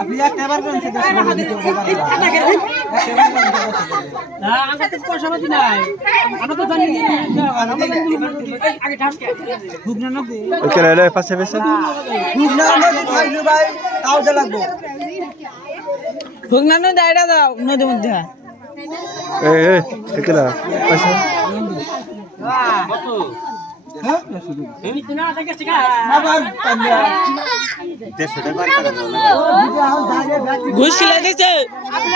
আপনি একটা বার করেন সেটা না আমরা তো পয়সা পাতি নাই আমরা তো জানি আগে ঢাকে বুঝনা না দে ওকে রে পাশে পাশে বুঝনা নদী থাকবে ভাই তাও যা লাগবে বুঝনা নদী দাইরা দাও নদীর মধ্যে এই এই একলা পাশে কত হ্যাঁ এই তো না থাকে ঠিক আছে আবার পান্ডা 150 টাকা বার করে দাও ঘুষ খিলাই দিছে আপনি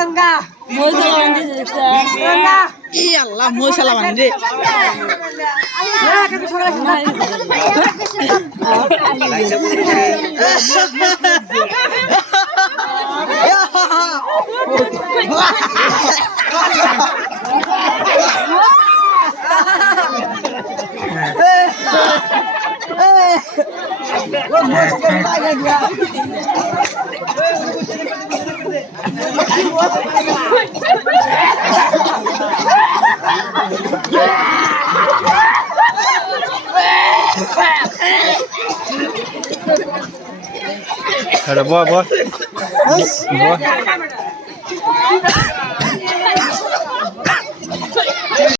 গঙ্গা মোশালা বান্ধি দিছে গঙ্গা ই আল্লাহ মোশালা বান্ধি কত সকালে লাইসে বন্ধ Ada buah.